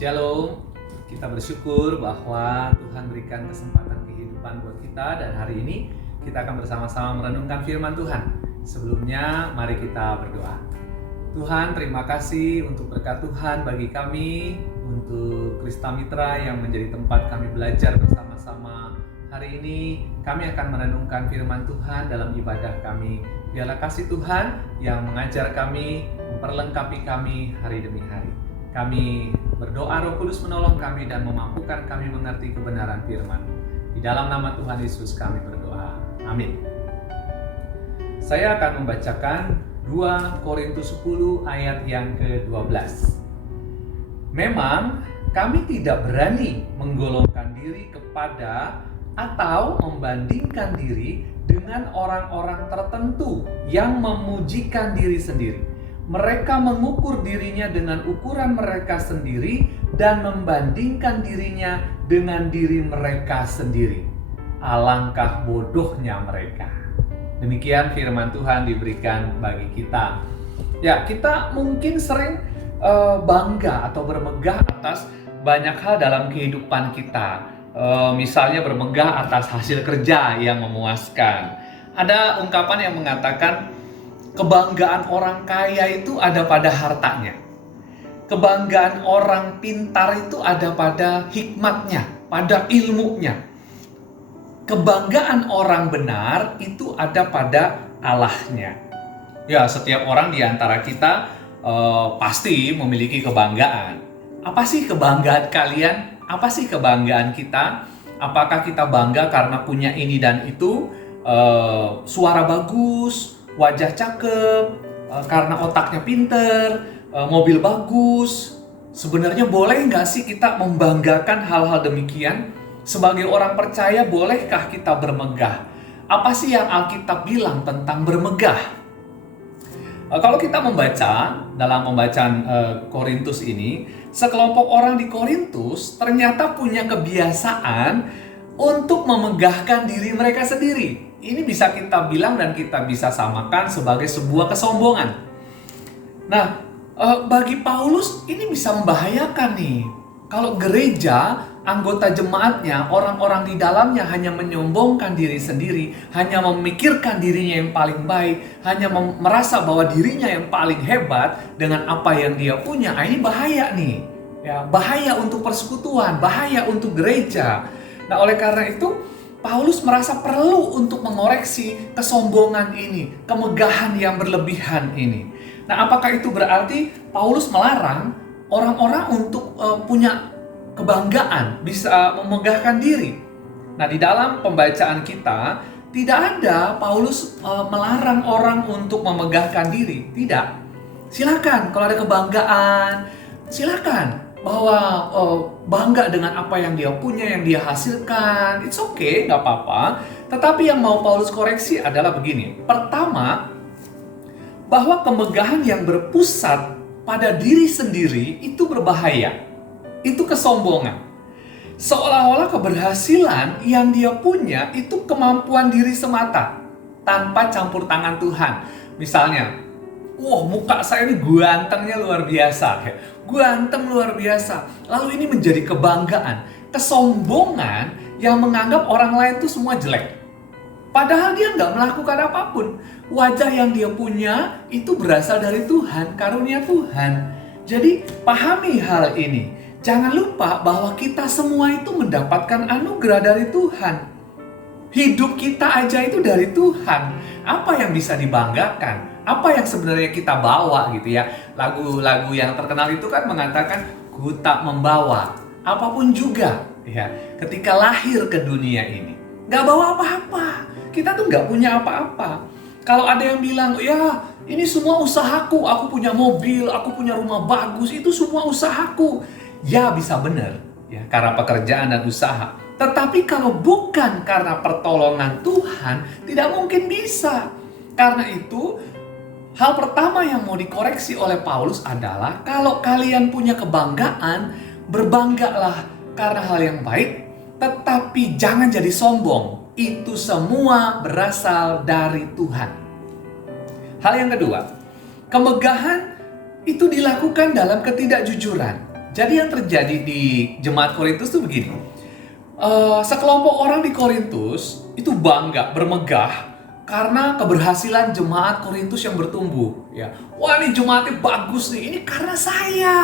Shalom, kita bersyukur bahwa Tuhan berikan kesempatan kehidupan buat kita dan hari ini kita akan bersama-sama merenungkan firman Tuhan. Sebelumnya, mari kita berdoa. Tuhan, terima kasih untuk berkat Tuhan bagi kami, untuk Krista Mitra yang menjadi tempat kami belajar bersama-sama. Hari ini kami akan merenungkan firman Tuhan dalam ibadah kami. Biarlah kasih Tuhan yang mengajar kami, memperlengkapi kami hari demi hari. Kami berdoa Roh Kudus menolong kami dan memampukan kami mengerti kebenaran firman. Di dalam nama Tuhan Yesus kami berdoa. Amin. Saya akan membacakan 2 Korintus 10 ayat yang ke-12. Memang kami tidak berani menggolongkan diri kepada atau membandingkan diri dengan orang-orang tertentu yang memujikan diri sendiri. Mereka mengukur dirinya dengan ukuran mereka sendiri dan membandingkan dirinya dengan diri mereka sendiri. Alangkah bodohnya mereka. Demikian firman Tuhan diberikan bagi kita. Ya, kita mungkin sering bangga atau bermegah atas banyak hal dalam kehidupan kita. Misalnya bermegah atas hasil kerja yang memuaskan. Ada ungkapan yang mengatakan kebanggaan orang kaya itu ada pada hartanya. Kebanggaan orang pintar itu ada pada hikmatnya, pada ilmunya. Kebanggaan orang benar itu ada pada Allahnya. Ya, setiap orang di antara kita pasti memiliki kebanggaan. Apa sih kebanggaan kalian? Apa sih kebanggaan kita? Apakah kita bangga karena punya ini dan itu? Suara bagus, wajah cakep, karena otaknya pinter, mobil bagus. Sebenarnya boleh nggak sih kita membanggakan hal-hal demikian? Sebagai orang percaya, bolehkah kita bermegah? Apa sih yang Alkitab bilang tentang bermegah? Kalau kita membaca dalam pembacaan Korintus ini, sekelompok orang di Korintus ternyata punya kebiasaan untuk memegahkan diri mereka sendiri. Ini bisa kita bilang dan kita bisa samakan sebagai sebuah kesombongan. Nah, bagi Paulus ini bisa membahayakan nih. Kalau gereja, anggota jemaatnya, orang-orang di dalamnya hanya menyombongkan diri sendiri, hanya memikirkan dirinya yang paling baik, hanya merasa bahwa dirinya yang paling hebat dengan apa yang dia punya. Ini bahaya nih. Ya, bahaya untuk persekutuan, bahaya untuk gereja. Nah, oleh karena itu Paulus merasa perlu untuk mengoreksi kesombongan ini, kemegahan yang berlebihan ini. Nah, apakah itu berarti Paulus melarang orang-orang untuk punya kebanggaan, bisa memegahkan diri? Nah, di dalam pembacaan kita, tidak ada Paulus melarang orang untuk memegahkan diri. Tidak. Silakan, kalau ada kebanggaan, silakan. Bahwa bangga dengan apa yang dia punya, yang dia hasilkan, it's okay, gak apa-apa. Tetapi yang mau Paulus koreksi adalah begini. Pertama, bahwa kemegahan yang berpusat pada diri sendiri itu berbahaya. Itu kesombongan. Seolah-olah keberhasilan yang dia punya itu kemampuan diri semata, tanpa campur tangan Tuhan. Misalnya, wah, muka saya ini gantengnya luar biasa. Ganteng luar biasa. Lalu ini menjadi kebanggaan. Kesombongan yang menganggap orang lain itu semua jelek. Padahal dia nggak melakukan apapun. Wajah yang dia punya itu berasal dari Tuhan, karunia Tuhan. Jadi pahami hal ini. Jangan lupa bahwa kita semua itu mendapatkan anugerah dari Tuhan. Hidup kita aja itu dari Tuhan. Apa yang bisa dibanggakan? Apa yang sebenarnya kita bawa gitu ya. Lagu-lagu yang terkenal itu kan mengatakan, ku tak membawa apapun juga ya, ketika lahir ke dunia ini. Gak bawa apa-apa. Kita tuh gak punya apa-apa. Kalau ada yang bilang, ya ini semua usahaku, aku punya mobil, aku punya rumah bagus, itu semua usahaku. Ya bisa benar ya, karena pekerjaan dan usaha. Tetapi kalau bukan karena pertolongan Tuhan, tidak mungkin bisa. Karena itu, hal pertama yang mau dikoreksi oleh Paulus adalah kalau kalian punya kebanggaan, berbanggalah karena hal yang baik, tetapi jangan jadi sombong. Itu semua berasal dari Tuhan. Hal yang kedua, kemegahan itu dilakukan dalam ketidakjujuran. Jadi yang terjadi di jemaat Korintus tuh begini. Sekelompok orang di Korintus itu bangga, bermegah karena keberhasilan jemaat Korintus yang bertumbuh. Ya, wah ini jemaatnya bagus nih, ini karena saya.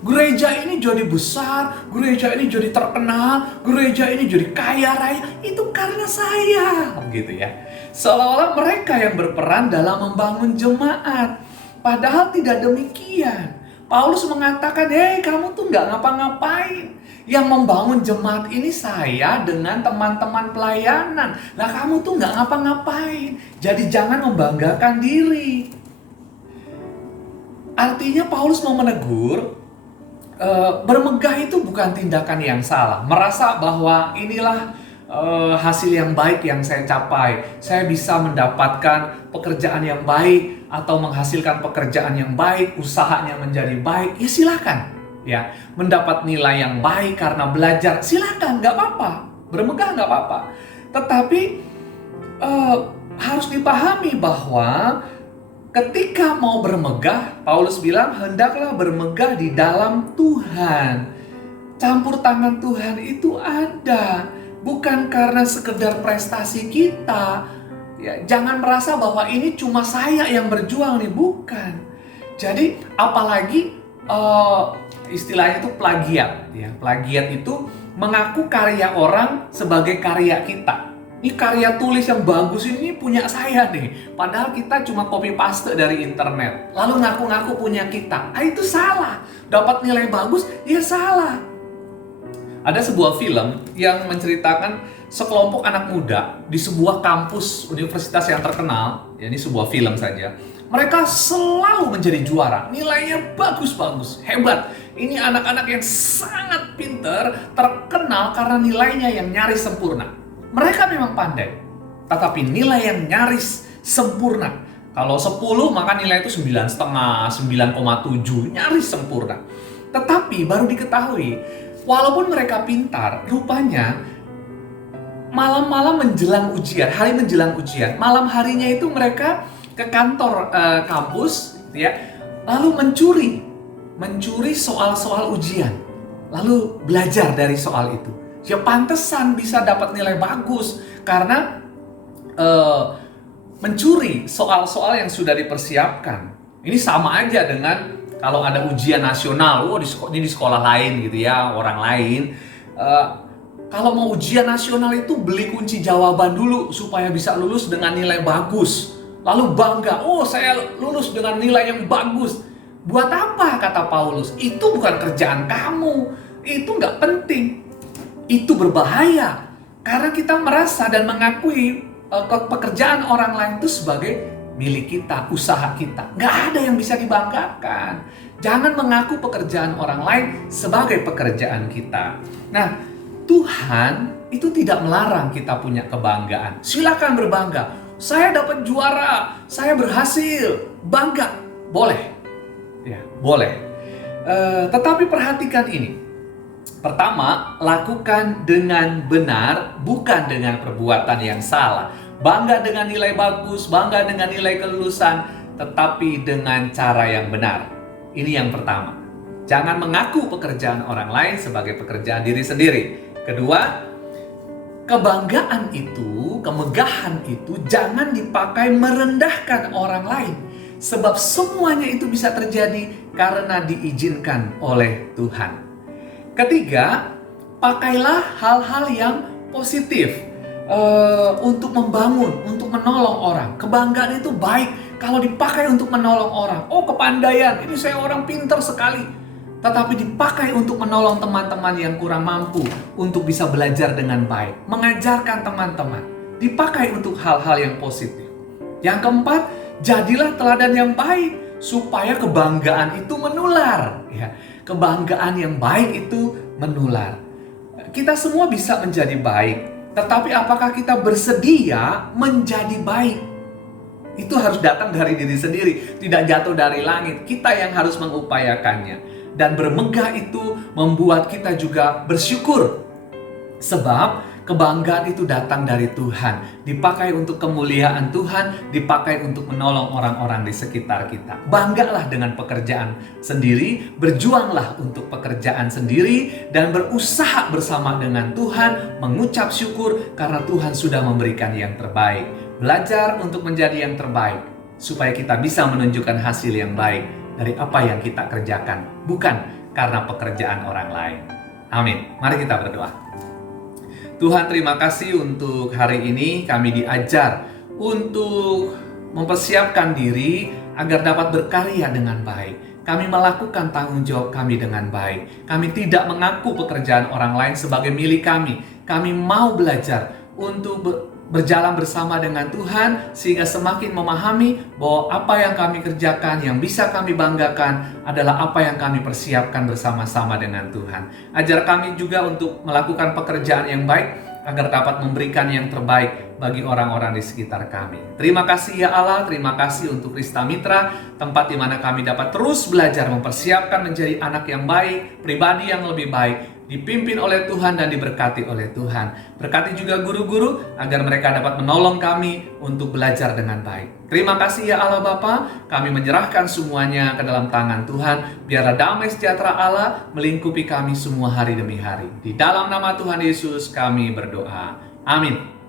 Gereja ini jadi besar, gereja ini jadi terkenal, gereja ini jadi kaya raya, itu karena saya. Gitu ya. Seolah-olah mereka yang berperan dalam membangun jemaat. Padahal tidak demikian. Paulus mengatakan, hei kamu tuh nggak ngapa-ngapain. Yang membangun jemaat ini saya dengan teman-teman pelayanan. Lah kamu tuh nggak ngapa-ngapain. Jadi jangan membanggakan diri. Artinya Paulus mau menegur, bermegah itu bukan tindakan yang salah. Merasa bahwa inilah hasil yang baik yang saya capai. Saya bisa mendapatkan pekerjaan yang baik atau menghasilkan pekerjaan yang baik, usahanya menjadi baik. Ya silakan. Ya, mendapat nilai yang baik karena belajar, silakan, nggak apa-apa. Bermegah nggak apa-apa. Tetapi harus dipahami bahwa ketika mau bermegah, Paulus bilang hendaklah bermegah di dalam Tuhan. Campur tangan Tuhan itu ada, bukan karena sekedar prestasi kita. Ya, jangan merasa bahwa ini cuma saya yang berjuang nih, bukan. Jadi apalagi istilahnya itu plagiat. Ya, plagiat itu mengaku karya orang sebagai karya kita. Ini karya tulis yang bagus ini punya saya nih. Padahal kita cuma copy paste dari internet. Lalu ngaku-ngaku punya kita. Itu salah. Dapat nilai bagus, ya salah. Ada sebuah film yang menceritakan sekelompok anak muda di sebuah kampus universitas yang terkenal. Ya, ini sebuah film saja. Mereka selalu menjadi juara. Nilainya bagus-bagus, hebat. Ini anak-anak yang sangat pintar, terkenal karena nilainya yang nyaris sempurna. Mereka memang pandai, tetapi nilai yang nyaris sempurna. Kalau 10 maka nilai itu 9,5, 9,7, nyaris sempurna. Tetapi baru diketahui, walaupun mereka pintar, rupanya malam-malam menjelang ujian, hari menjelang ujian, malam harinya itu mereka ke kantor kampus, ya, lalu mencuri soal-soal ujian, lalu belajar dari soal itu. Ya pantesan bisa dapat nilai bagus karena mencuri soal-soal yang sudah dipersiapkan. Ini sama aja dengan kalau ada ujian nasional, di sekolah lain gitu ya, orang lain. Kalau mau ujian nasional itu beli kunci jawaban dulu supaya bisa lulus dengan nilai bagus. Lalu bangga, oh saya lulus dengan nilai yang bagus. Buat apa, kata Paulus? Itu bukan kerjaan kamu, itu nggak penting. Itu berbahaya karena kita merasa dan mengakui pekerjaan orang lain itu sebagai milik kita, usaha kita. Nggak ada yang bisa dibanggakan. Jangan mengaku pekerjaan orang lain sebagai pekerjaan kita. Nah, Tuhan itu tidak melarang kita punya kebanggaan. Silakan berbangga. Saya dapat juara, saya berhasil, bangga, boleh, ya boleh. Tetapi perhatikan ini. Pertama, lakukan dengan benar, bukan dengan perbuatan yang salah. Bangga dengan nilai bagus, bangga dengan nilai kelulusan, tetapi dengan cara yang benar. Ini yang pertama. Jangan mengaku pekerjaan orang lain sebagai pekerjaan diri sendiri. Kedua, kebanggaan itu, kemegahan itu jangan dipakai merendahkan orang lain. Sebab semuanya itu bisa terjadi karena diizinkan oleh Tuhan. Ketiga, pakailah hal-hal yang positif untuk membangun, untuk menolong orang. Kebanggaan itu baik kalau dipakai untuk menolong orang. Oh, kepandaian, ini saya orang pintar sekali. Tetapi dipakai untuk menolong teman-teman yang kurang mampu untuk bisa belajar dengan baik. Mengajarkan teman-teman. Dipakai untuk hal-hal yang positif. Yang keempat, jadilah teladan yang baik supaya kebanggaan itu menular. Ya, kebanggaan yang baik itu menular. Kita semua bisa menjadi baik, tetapi apakah kita bersedia menjadi baik? Itu harus datang dari diri sendiri, tidak jatuh dari langit. Kita yang harus mengupayakannya. Dan bermegah itu membuat kita juga bersyukur. Sebab Kebanggaan itu datang dari Tuhan, dipakai untuk kemuliaan Tuhan, dipakai untuk menolong orang-orang di sekitar kita. Banggalah dengan pekerjaan sendiri, berjuanglah untuk pekerjaan sendiri, dan berusaha bersama dengan Tuhan, mengucap syukur karena Tuhan sudah memberikan yang terbaik. Belajar untuk menjadi yang terbaik, supaya kita bisa menunjukkan hasil yang baik dari apa yang kita kerjakan, bukan karena pekerjaan orang lain. Amin. Mari kita berdoa. Tuhan, terima kasih untuk hari ini kami diajar untuk mempersiapkan diri agar dapat berkarya dengan baik. Kami melakukan tanggung jawab kami dengan baik. Kami tidak mengaku pekerjaan orang lain sebagai milik kami. Kami mau belajar untuk berjalan bersama dengan Tuhan sehingga semakin memahami bahwa apa yang kami kerjakan, yang bisa kami banggakan adalah apa yang kami persiapkan bersama-sama dengan Tuhan. Ajar kami juga untuk melakukan pekerjaan yang baik agar dapat memberikan yang terbaik bagi orang-orang di sekitar kami. Terima kasih ya Allah, terima kasih untuk Krista Mitra, tempat di mana kami dapat terus belajar mempersiapkan menjadi anak yang baik, pribadi yang lebih baik, dipimpin oleh Tuhan dan diberkati oleh Tuhan. Berkati juga guru-guru agar mereka dapat menolong kami untuk belajar dengan baik. Terima kasih ya Allah Bapa, kami menyerahkan semuanya ke dalam tangan Tuhan. Biarlah damai sejahtera Allah melingkupi kami semua hari demi hari. Di dalam nama Tuhan Yesus kami berdoa. Amin.